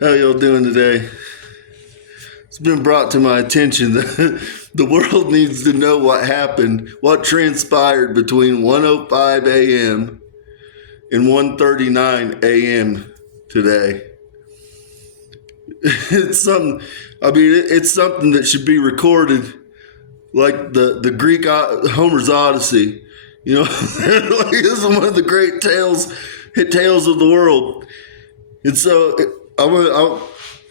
How y'all doing today? It's been brought to my attention that the world needs to know what happened, what transpired between 1:05 a.m. and 1:39 a.m. today. It's something. I mean, it's something that should be recorded, like the Greek Homer's Odyssey. You know, like this is one of the great tales of the world. And so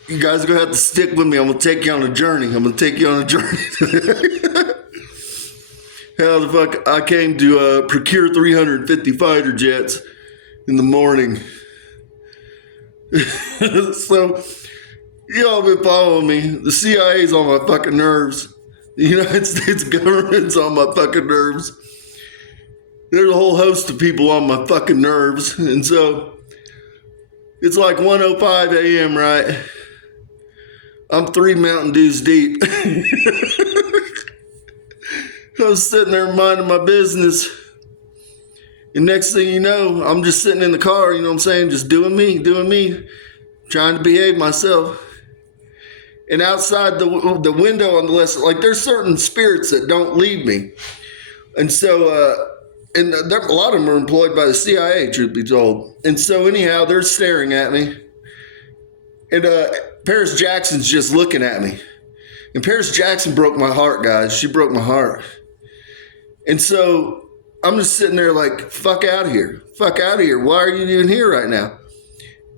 you guys are gonna have to stick with me. I'm gonna take you on a journey. I'm gonna take you on a journey today. How the fuck I came to procure 350 fighter jets in the morning. So y'all been following me. The CIA's on my fucking nerves. The United States government's on my fucking nerves. There's a whole host of people on my fucking nerves. And so it's like 1:05 a.m., right? I'm 3 Mountain Dews deep. I was sitting there minding my business. And next thing you know, I'm just sitting in the car, you know what I'm saying? Just doing me, trying to behave myself. And outside the window on the left, like there's certain spirits that don't leave me. And so, and a lot of them are employed by the CIA, truth be told. And so anyhow, they're staring at me. And Paris Jackson's just looking at me. And Paris Jackson broke my heart, guys. She broke my heart. And so I'm just sitting there like, fuck out of here. Fuck out of here. Why are you even here right now?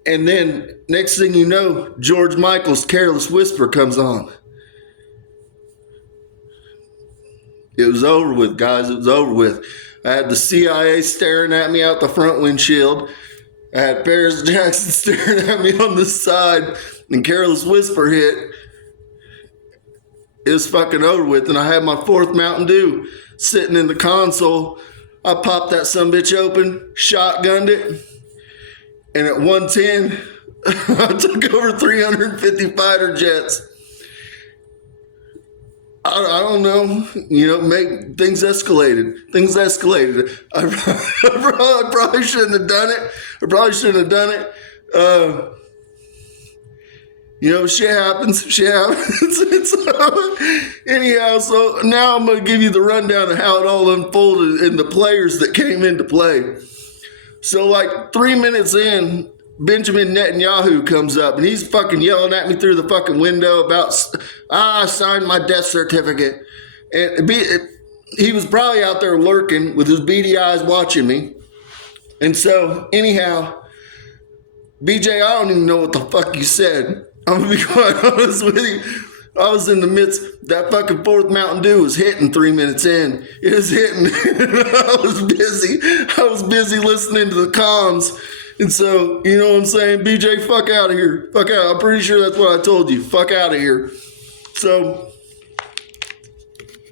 And then next thing you know, George Michael's Careless Whisper comes on. It was over with, guys. It was over with. I had the CIA staring at me out the front windshield. I had Paris Jackson staring at me on the side, and Careless Whisper hit. It was fucking over with, and I had my 4th Mountain Dew sitting in the console. I popped that sumbitch open, shotgunned it, and at 1:10, I took over 350 fighter jets. I don't know, you know, things escalated. I probably shouldn't have done it. You know, shit happens. Anyhow, so now I'm going to give you the rundown of how it all unfolded and the players that came into play. So like 3 minutes in, Benjamin Netanyahu comes up and he's fucking yelling at me through the fucking window about, I signed my death certificate. And he was probably out there lurking with his beady eyes watching me. And so, anyhow, BJ, I don't even know what the fuck you said. I'm going to be quite honest with you. I was in the midst, that fucking 4th Mountain Dew was hitting 3 minutes in. It was hitting. I was busy listening to the comms. And so, you know what I'm saying? BJ, fuck out of here. Fuck out. I'm pretty sure that's what I told you. Fuck out of here. So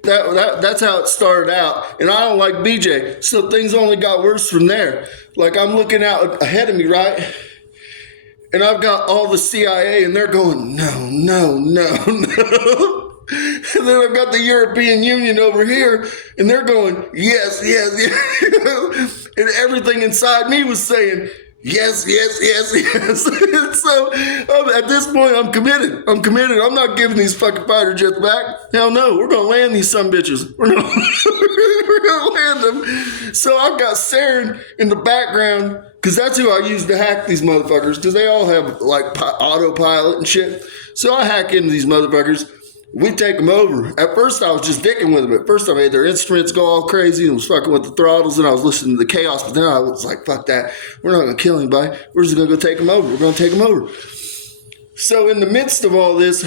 that's how it started out. And I don't like BJ. So things only got worse from there. Like I'm looking out ahead of me, right? And I've got all the CIA and they're going, no. And then I've got the European Union over here and they're going, yes. And everything inside me was saying, yes. So at this point, I'm committed. I'm not giving these fucking fighter jets back. Hell no. We're going to land these sumbitches. We're going to land them. So I've got Saren in the background because that's who I use to hack these motherfuckers because they all have like autopilot and shit. So I hack into these motherfuckers. We take them over. At first, I was just dicking with them. At first, I made their instruments go all crazy and was fucking with the throttles, and I was listening to the chaos. But then I was like, fuck that. We're not going to kill anybody. We're just going to go take them over. We're going to take them over. So in the midst of all this,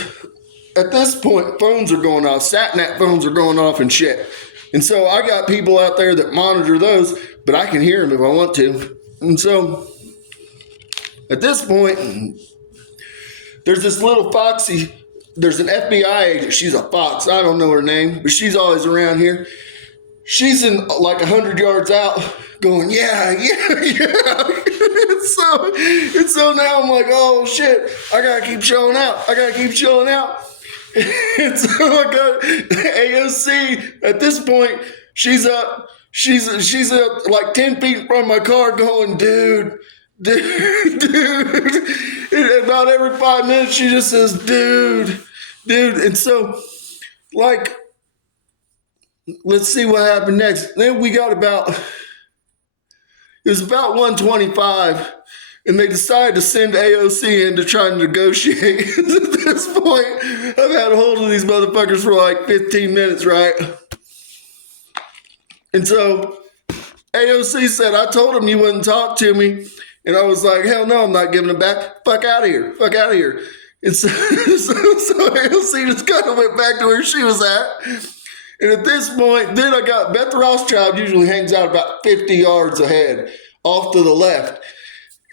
at this point, phones are going off. Satnat phones are going off and shit. And so I got people out there that monitor those, but I can hear them if I want to. And so at this point, there's this little foxy. There's an FBI agent. She's a fox. I don't know her name, but she's always around here. She's in like 100 yards out going, yeah. And so now I'm like, oh shit, I gotta keep showing out. And so I got AOC at this point. She's up like 10 feet from my car going, dude. And about every 5 minutes, she just says, dude. And so, like, let's see what happened next. Then we got it was about 1:25, and they decided to send AOC in to try and negotiate. At this point, I've had a hold of these motherfuckers for like 15 minutes, right? And so AOC said, I told him you wouldn't talk to me. And I was like, hell no, I'm not giving it back. Fuck out of here. And so AOC just kind of went back to where she was at. And at this point, then I got Beth Rothschild usually hangs out about 50 yards ahead, off to the left.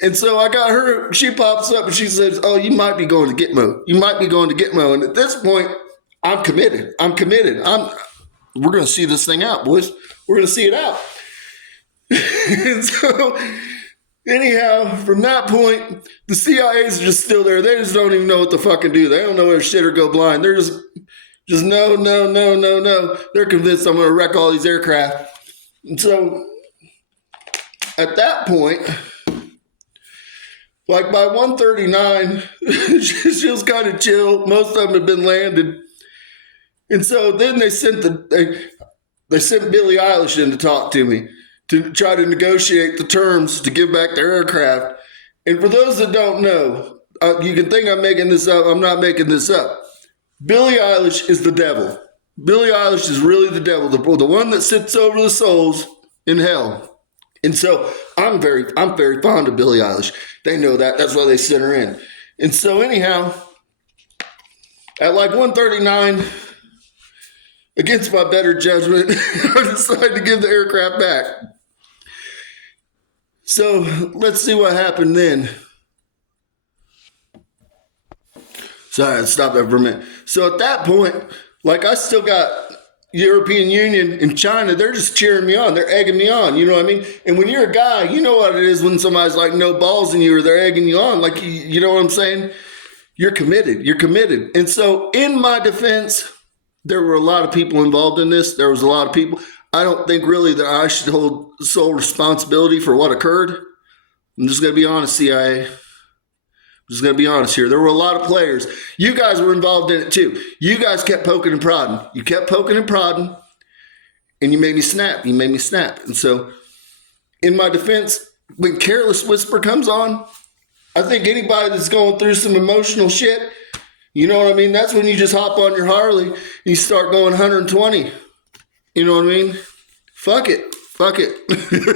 And so I got her, she pops up and she says, oh, you might be going to Gitmo. And at this point, I'm committed. We're going to see this thing out, boys. We're going to see it out. And so anyhow, from that point, the CIA is just still there. They just don't even know what to fucking do. They don't know where shit or go blind. They're just no. They're convinced I'm going to wreck all these aircraft. And so at that point, like by 1:39, she was kind of chill. Most of them had been landed. And so then they sent Billie Eilish in to talk to me, to try to negotiate the terms to give back their aircraft. And for those that don't know, you can think I'm making this up. I'm not making this up. Billie Eilish is the devil. Billie Eilish is really the devil, the one that sits over the souls in hell. And so I'm very fond of Billie Eilish. They know that. That's why they sent her in. And so anyhow, at like 1:39, against my better judgment, I decided to give the aircraft back. So let's see what happened then. Sorry, I'll stop that for a minute. So at that point, like I still got European Union and China, they're just cheering me on. They're egging me on. You know what I mean? And when you're a guy, you know what it is when somebody's like no balls in you or they're egging you on. Like, you know what I'm saying? You're committed. And so in my defense, there were a lot of people involved in this. There was a lot of people. I don't think really that I should hold sole responsibility for what occurred. I'm just going to be honest, CIA. I'm just going to be honest here. There were a lot of players. You guys were involved in it too. You guys kept poking and prodding. You kept poking and prodding, and you made me snap. And so in my defense, when Careless Whisper comes on, I think anybody that's going through some emotional shit, you know what I mean? That's when you just hop on your Harley and you start going 120. You know what I mean? Fuck it.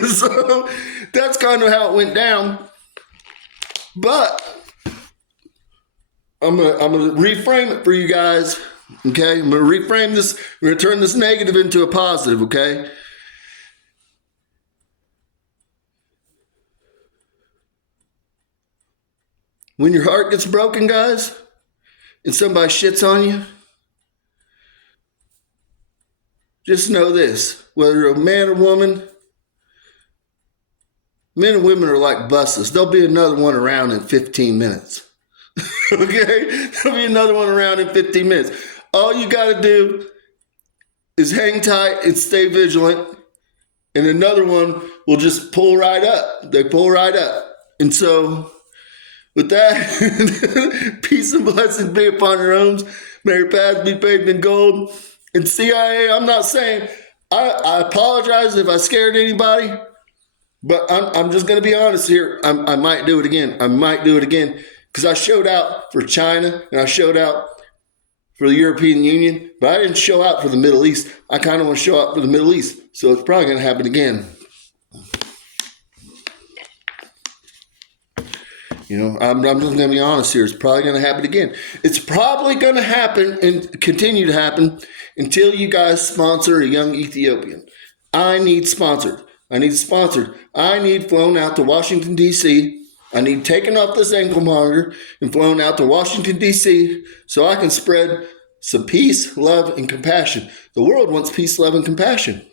So that's kind of how it went down. But I'm gonna reframe it for you guys. Okay? I'm gonna reframe this. I'm gonna turn this negative into a positive, okay? When your heart gets broken, guys, and somebody shits on you, just know this, whether you're a man or woman, men and women are like buses. There'll be another one around in 15 minutes. Okay? There'll be another one around in 15 minutes. All you got to do is hang tight and stay vigilant, and another one will just pull right up. They pull right up. And so with that, peace and blessings be upon your homes. May your paths be paved in gold. And CIA, I'm not saying, I apologize if I scared anybody, but I'm just going to be honest here. I might do it again. Because I showed out for China and I showed out for the European Union, but I didn't show out for the Middle East. I kind of want to show out for the Middle East. So it's probably going to happen again. You know, I'm just going to be honest here. It's probably going to happen again. It's probably going to happen and continue to happen until you guys sponsor a young Ethiopian. I need sponsored. I need flown out to Washington, D.C. I need taken off this ankle monitor and flown out to Washington, D.C. so I can spread some peace, love, and compassion. The world wants peace, love, and compassion.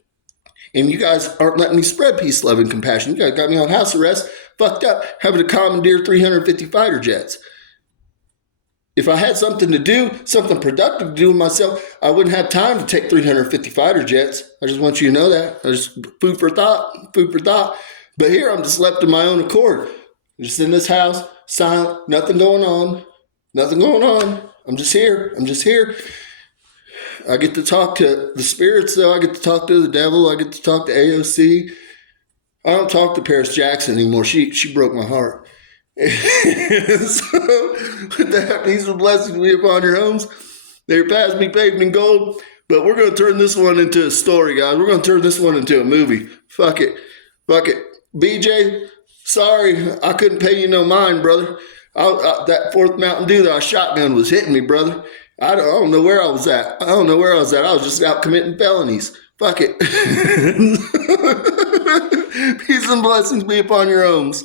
And you guys aren't letting me spread peace, love, and compassion. You guys got me on house arrest, fucked up, having to commandeer 350 fighter jets. If I had something to do, something productive to do with myself, I wouldn't have time to take 350 fighter jets. I just want you to know that. I just food for thought. But here I'm just left to my own accord. Just in this house, silent, nothing going on. Nothing going on. I'm just here. I'm just here. I get to talk to the spirits, though. I get to talk to the devil. I get to talk to AOC. I don't talk to Paris Jackson anymore. She broke my heart. So, with that, peace and blessings be upon your homes. They're past me paved in gold. But we're going to turn this one into a story, guys. We're going to turn this one into a movie. Fuck it. Fuck it. BJ, sorry, I couldn't pay you no mind, brother. That fourth Mountain Dew that I shotgun was hitting me, brother. I don't know where I was at. I was just out committing felonies. Fuck it. Peace and blessings be upon your homes.